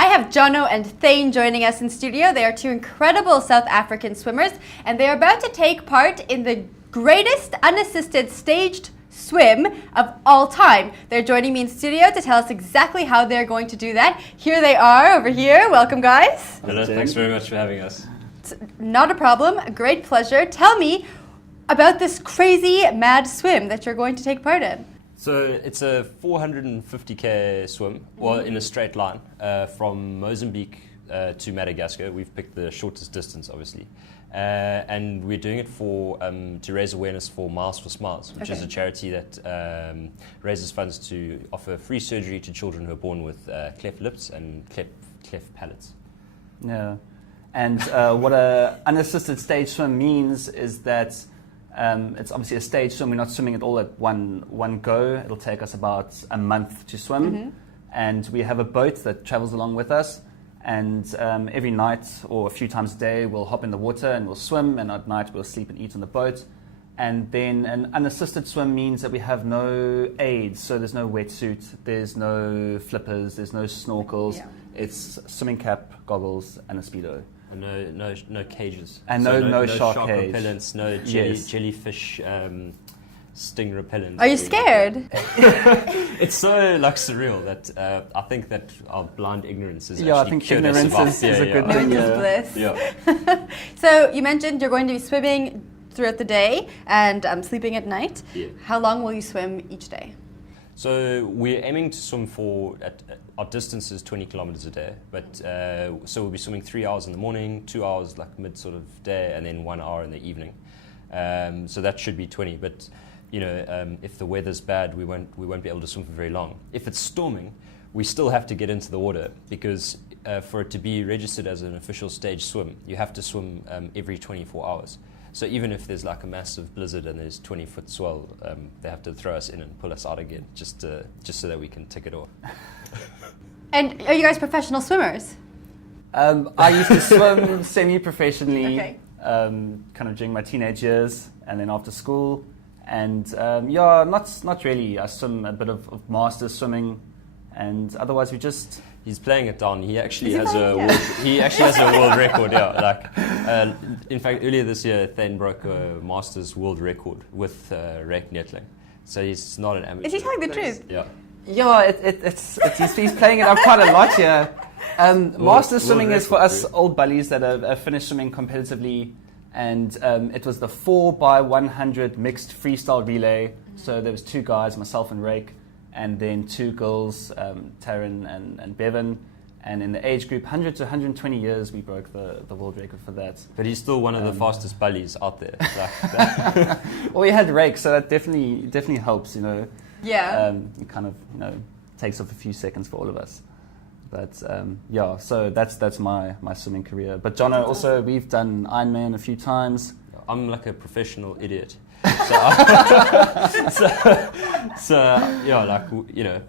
I have Jonno and Thane joining us in studio. They are two incredible South African swimmers, and they are about to take part in the greatest unassisted staged swim of all time. They're joining me in studio to tell us exactly how they're going to do that. Here they are over here. Welcome, guys. Hello, thanks very much for having us. It's not a problem, a great pleasure. Tell me about this crazy mad swim that you're going to take part in. So it's a 450k swim, well, in a straight line, from Mozambique to Madagascar. We've picked the shortest distance, obviously. And we're doing it to raise awareness for Miles for Smiles, which is a charity that raises funds to offer free surgery to children who are born with cleft lips and cleft palates. Yeah, and what an unassisted stage swim means is that it's obviously a stage swim. We're not swimming it all at one go. It'll take us about a month to swim, and we have a boat that travels along with us. And every night or a few times a day, we'll hop in the water and we'll swim, and at night we'll sleep and eat on the boat. And then an unassisted swim means that we have no aids, so there's no wetsuit, there's no flippers, there's no snorkels. Yeah. It's swimming cap, goggles, and a Speedo. And no cages. And so no shark cage. repellents, no jellyfish sting repellent. Are you scared? It's so surreal that I think that our blind ignorance is I think ignorance is a good thing. Bliss. Yeah. So you mentioned you're going to be swimming throughout the day and sleeping at night. Yeah. How long will you swim each day? So we're aiming to swim our distance is 20 kilometers a day, but so we'll be swimming 3 hours in the morning, 2 hours mid sort of day, and then 1 hour in the evening. So that should be 20, but if the weather's bad, we won't be able to swim for very long. If it's storming, we still have to get into the water because for it to be registered as an official stage swim, you have to swim every 24 hours. So even if there's a massive blizzard and there's 20-foot swell, they have to throw us in and pull us out again just so that we can tick it off. And are you guys professional swimmers? I used to swim semi-professionally, Okay. kind of during my teenage years and then after school. And not really. I swim a bit of master swimming, and otherwise we just. He's playing it down. He actually has a world record. Yeah, in fact, earlier this year, Thane broke a Masters world record with rake nettling. So he's not an amateur. Is he telling the truth? Yeah. Yeah, he's playing it up quite a lot here. Master swimming is for us old bullies that have finished swimming competitively. And it was the 4x100 mixed freestyle relay. So there was two guys, myself and Rake, and then two girls, Taryn and Bevan. And in the age group, 100 to 120 years, we broke the world record for that. But he's still one of the fastest bullies out there. Well, we had Rake, so that definitely helps, Yeah. It kind of, takes off a few seconds for all of us. But so that's my swimming career. But Jonno, also, we've done Ironman a few times. I'm like a professional idiot.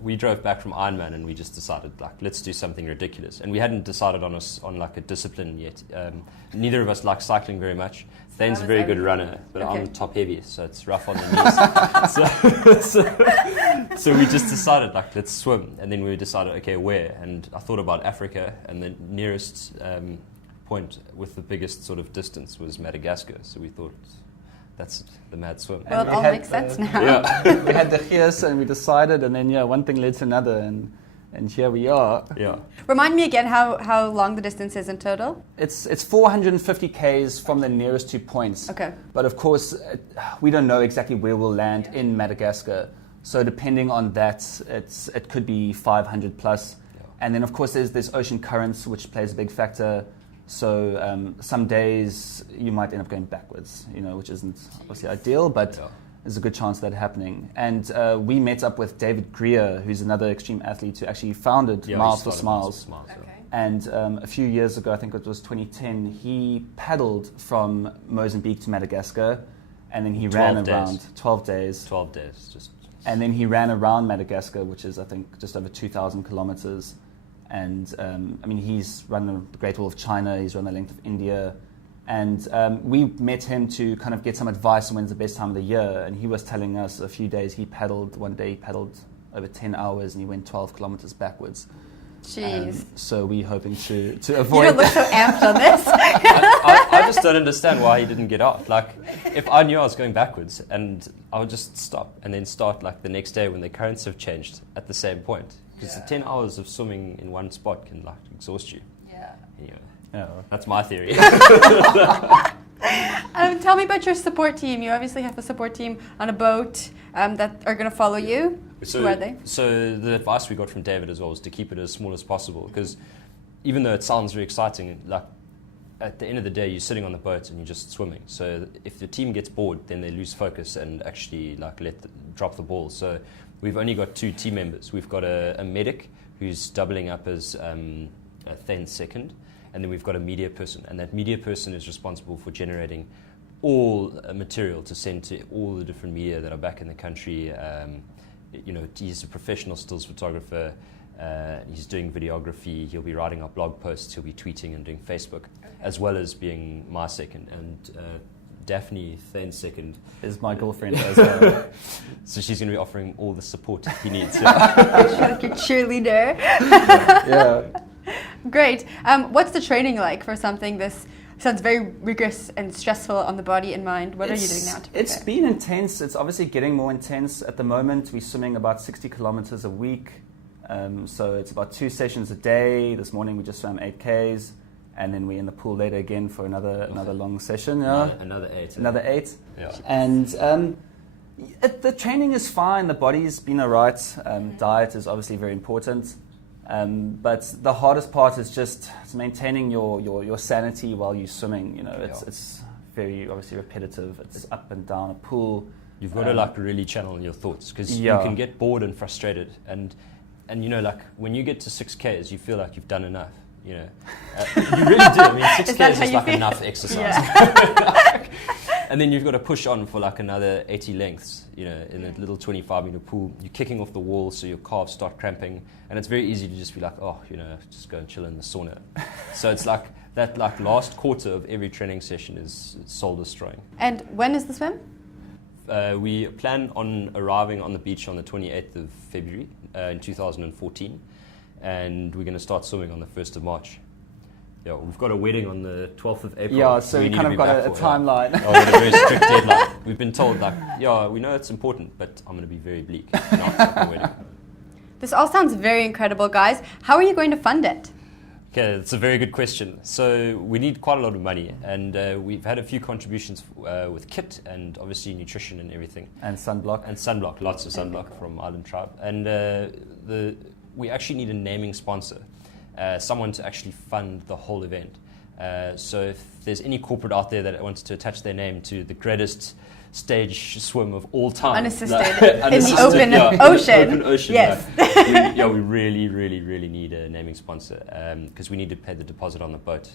We drove back from Ironman and we just decided let's do something ridiculous. And we hadn't decided on a discipline yet. Neither of us like cycling very much. Thane's a very good runner, but I'm top heavy, so it's rough on the knees. So we just decided let's swim, and then we decided where. And I thought about Africa, and the nearest point with the biggest sort of distance was Madagascar. So we thought that's the mad swim. Well, it all makes sense now. Yeah. We had the gears and we decided, and then one thing led to another, and here we are. Yeah. Remind me again how long the distance is in total. It's 450 k's from the nearest 2 points. Okay. But of course, we don't know exactly where we'll land in Madagascar. So depending on that, it could be 500 plus. Yeah. And then of course there's ocean currents, which plays a big factor. So some days you might end up going backwards, which isn't obviously ideal, but there's a good chance of that happening. And we met up with David Greer, who's another extreme athlete who actually founded Miles for Smiles. And a few years ago, I think it was 2010, he paddled from Mozambique to Madagascar, and then he ran around 12 days. 12 days, just. And then he ran around Madagascar, which is, I think, just over 2,000 kilometers. And he's run the Great Wall of China, he's run the length of India. And we met him to kind of get some advice on when's the best time of the year. And he was telling us a few days one day he paddled over 10 hours and he went 12 kilometers backwards. Jeez. So we're hoping to You avoid don't look so amped on this. I just don't understand why he didn't get out. Like, if I knew I was going backwards, and I would just stop and then start like the next day when the currents have changed at the same point. Because the 10 hours of swimming in one spot can like exhaust you. Yeah. Anyway, Yeah. that's my theory. Tell me about your support team. You obviously have a support team on a boat that are going to follow you. Who are they? So the advice we got from David as well was to keep it as small as possible, because even though it sounds very exciting, like at the end of the day, you're sitting on the boat and you're just swimming. So if the team gets bored, then they lose focus and actually like drop the ball. So we've only got 2 team members. We've got a medic who's doubling up as a Thane second, and then we've got a media person, and that media person is responsible for generating all material to send to all the different media that are back in the country. He's a professional stills photographer. He's doing videography. He'll be writing up blog posts. He'll be tweeting and doing Facebook, as well as being my second. And Daphne, Thane's second, is my girlfriend as well. So she's going to be offering all the support he needs. She's like your cheerleader. Yeah. Great. What's the training like for something this sounds very rigorous and stressful on the body and mind? What are you doing now to prepare? It's been intense. It's obviously getting more intense at the moment. We're swimming about 60 kilometers a week. So it's about 2 sessions a day. This morning we just swam 8Ks. And then we're in the pool later again for another long session. Yeah. Another 8. Another 8. Yeah. And the training is fine. The body's been all right. Diet is obviously very important. But the hardest part is just maintaining your sanity while you're swimming. It's very obviously repetitive. It's up and down a pool. You've got to like really channel your thoughts, because you can get bored and frustrated. And like when you get to 6Ks, you feel like you've done enough. You really do. I mean, 6Ks is like enough exercise. Yeah. And then you've got to push on for like another 80 lengths, in a little 25-meter pool. You're kicking off the wall, so your calves start cramping. And it's very easy to just be like, just go and chill in the sauna. So it's like that last quarter of every training session is soul destroying. And when is the swim? We plan on arriving on the beach on the 28th of February in 2014. And we're going to start swimming on the 1st of March. Yeah, we've got a wedding on the 12th of April. Yeah, so we kind of got a timeline. We've got a very strict deadline. We've been told, we know it's important, but I'm going to be very bleak. Not at the wedding. This all sounds very incredible, guys. How are you going to fund it? Okay, that's a very good question. So we need quite a lot of money, and we've had a few contributions with kit and obviously nutrition and everything. And sunblock. Lots of sunblock from Island Tribe. And we actually need a naming sponsor. Someone to actually fund the whole event. So if there's any corporate out there that wants to attach their name to the greatest stage swim of all time, unassisted in the open ocean. Open ocean. Yes. We really, really, really need a naming sponsor, because we need to pay the deposit on the boat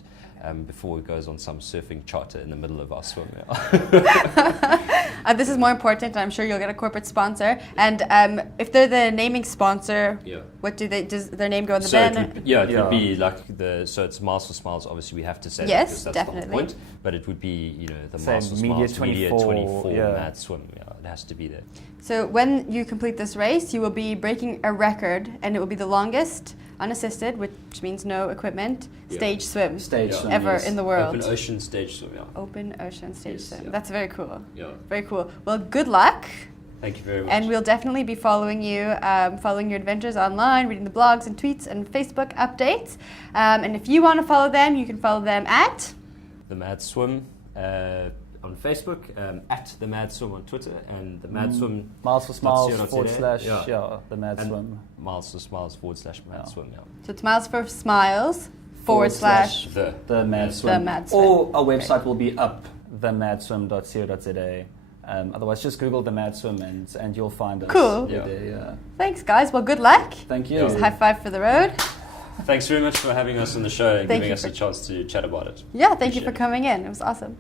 before it goes on some surfing charter in the middle of our swim. This is more important. I'm sure you'll get a corporate sponsor. And if they're the naming sponsor, what does their name go in the banner? It would be like so it's Miles for Smiles. Obviously, we have to say yes, that because that's definitely. the whole point. But it would be the Same, Miles for Smiles Media 24 Mad Swim. Yeah, it has to be there. So when you complete this race, you will be breaking a record, and it will be the longest unassisted, which means no equipment, stage swim ever in the world. Open ocean stage swim. Open ocean stage swim. Yeah. That's very cool. Yeah. Very cool. Well, good luck. Thank you very much. And we'll definitely be following you, following your adventures online, reading the blogs and tweets and Facebook updates. And if you want to follow them, you can follow them at The Mad Swim on Facebook, at The Mad Swim on Twitter, and The Mad Swim. Miles for Smiles / The Mad Swim. Miles for Smiles / Mad Swim. Yeah. So it's Miles for Smiles / The Mad Swim. The Mad Swim. Or our website will be up, themadswim.co.za. Otherwise, just Google The Mad Swim and you'll find us. Cool. Thanks, guys. Well, good luck. Thank you. High five for the road. Thanks very much for having us on the show and giving us a chance to chat about it. Yeah, thank you for coming in. It was awesome.